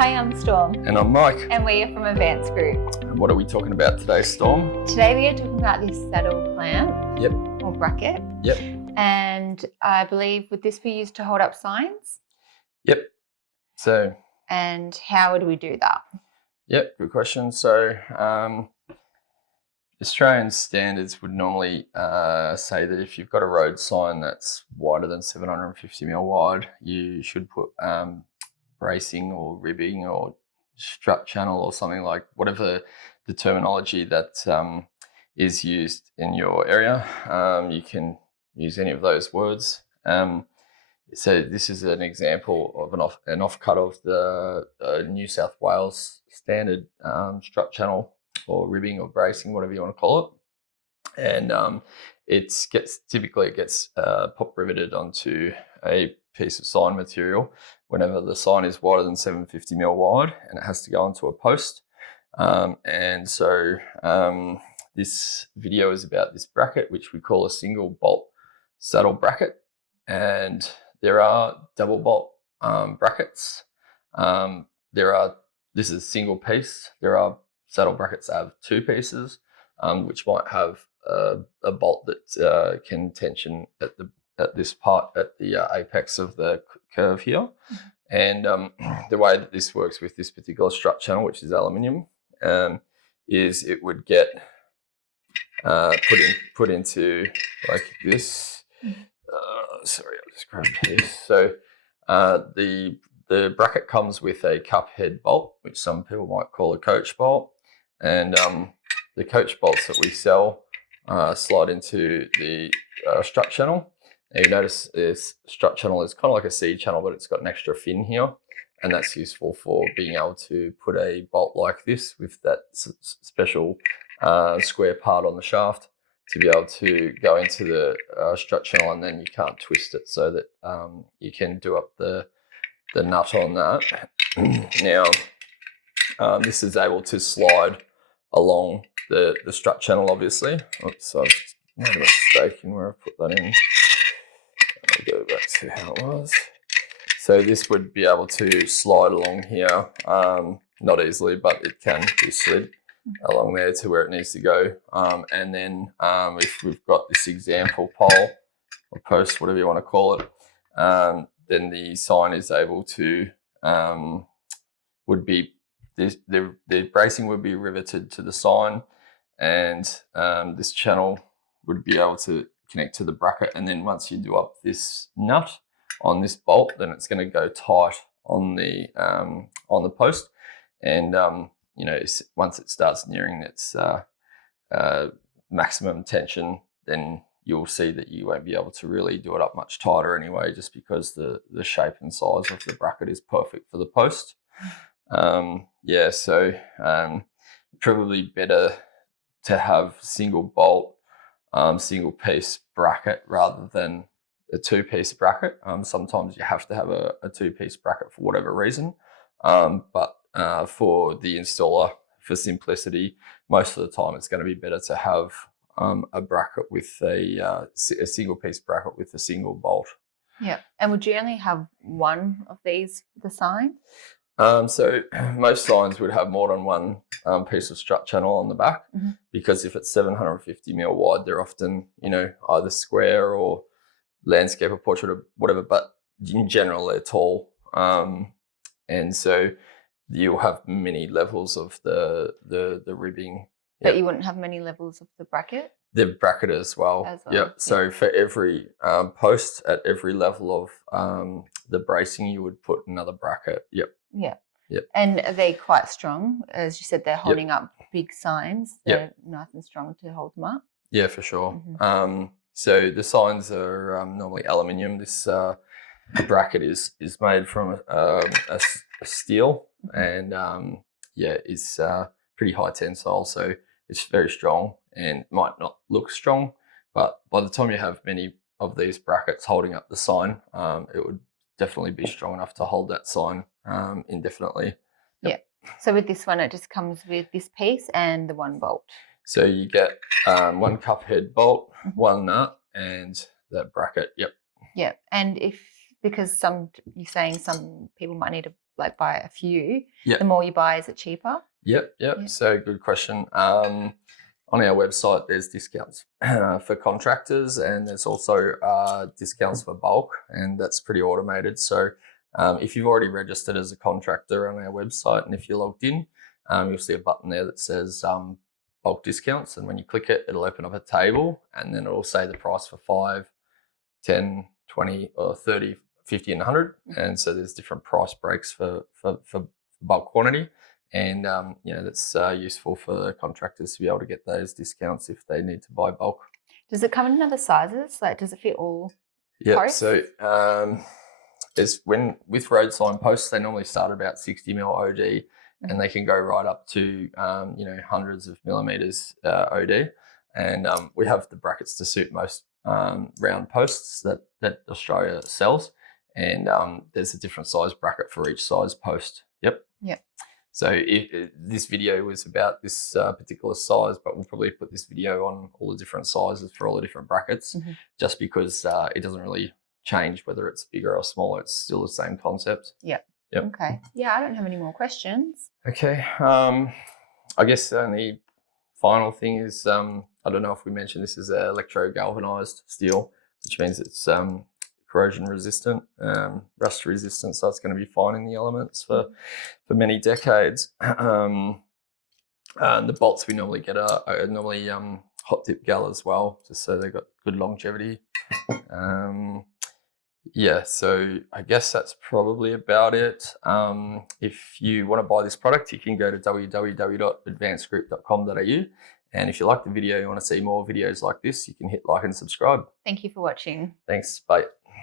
Hi, I'm Storm. And I'm Mike. And we are from Advanced Group. And what are we talking about today, Storm? Today we are talking about this saddle clamp. Yep. Or bracket. Yep. And I believe, would this be used to hold up signs? Yep. So. And how would we do that? Yep, good question. So Australian standards would normally say that if you've got a road sign that's wider than 750 mil wide, you should put bracing or ribbing or strut channel or something, like whatever the terminology that is used in your area. You can use any of those words. So this is an example of an offcut of the New South Wales standard strut channel or ribbing or bracing, whatever you want to call it. And it gets pop riveted onto a piece of sign material whenever the sign is wider than 750 mil wide, and it has to go onto a post. And so this video is about this bracket, which we call a single bolt saddle bracket. And there are double bolt brackets. This is a single piece. There are saddle brackets that have two pieces, which might have a bolt that can tension at this part at the apex of the curve here. And the way that this works with this particular strut channel, which is aluminium, is it would get put into like this. Sorry, I'll just grab a piece. So the bracket comes with a cup head bolt, which some people might call a coach bolt. And the coach bolts that we sell slide into the strut channel. And you notice this strut channel is kind of like a C channel, but it's got an extra fin here. And that's useful for being able to put a bolt like this with that special square part on the shaft to be able to go into the strut channel, and then you can't twist it, so that you can do up the nut on that. Now, this is able to slide along the strut channel, obviously. Oops, I've made a mistake in where I put that in. I'll go back to how it was. So this would be able to slide along here, not easily, but it can be slid along there to where it needs to go. And then if we've got this example pole or post, whatever you want to call it, then the sign is able to, the bracing would be riveted to the sign, and this channel would be able to connect to the bracket. And then once you do up this nut on this bolt, then it's going to go tight on the post. And once it starts nearing its maximum tension, then you'll see that you won't be able to really do it up much tighter anyway, just because the shape and size of the bracket is perfect for the post. So probably better to have single bolt, single piece bracket rather than a two-piece bracket. Sometimes you have to have a two-piece bracket for whatever reason, but for the installer, for simplicity, most of the time it's going to be better to have a bracket with a single piece bracket with a single bolt. Yeah. And would you only have one of these for the sign? So most signs would have more than one piece of strut channel on the back, because if it's 750 mil wide, they're often, either square or landscape or portrait or whatever, but in general they're tall. And so you'll have many levels of the ribbing. But you wouldn't have many levels of the bracket? The bracket as well. Yep. So for every post at every level of the bracing, you would put another bracket. Yep. Yeah. Yep. And are they quite strong? As you said, they're holding up big signs. They're nice and strong to hold them up. Yeah, for sure. So the signs are normally aluminium. This bracket is made from a steel, and it's pretty high tensile, so it's very strong and might not look strong, but by the time you have many of these brackets holding up the sign, it would definitely be strong enough to hold that sign indefinitely. Yep. So with this one, it just comes with this piece and the one bolt. So you get one cup head bolt, one nut, and that bracket. Yep. Yeah. And because you're saying some people might need a like buy a few, Yep. the more you buy, is it cheaper? Yep. So good question. On our website, there's discounts for contractors, and there's also discounts for bulk, and that's pretty automated. So if you've already registered as a contractor on our website, and if you're logged in, you'll see a button there that says bulk discounts, and when you click it, it'll open up a table, and then it'll say the price for 5, 10, 20, or 30, 50, and 100. And so there's different price breaks for bulk quantity. And, that's useful for contractors to be able to get those discounts if they need to buy bulk. Does it come in other sizes? Like, does it fit all posts? So with road sign posts, they normally start at about 60 mil OD, and they can go right up to, hundreds of millimeters OD. And we have the brackets to suit most round posts that Australia sells. And there's a different size bracket for each size post. Yep. So this video was about this particular size, but we'll probably put this video on all the different sizes for all the different brackets, just because it doesn't really change whether it's bigger or smaller. It's still the same concept. Yep. Okay. Yeah, I don't have any more questions. Okay. I guess the only final thing is, I don't know if we mentioned this is electro-galvanized steel, which means it's corrosion resistant, rust resistant, so it's going to be fine in the elements for many decades. The bolts we normally get are normally hot dip gal as well, just so they've got good longevity. So I guess that's probably about it. If you want to buy this product, you can go to www.advancedgroup.com.au, and if you like the video, you want to see more videos like this, you can hit like and subscribe. Thank you for watching. Thanks. Bye.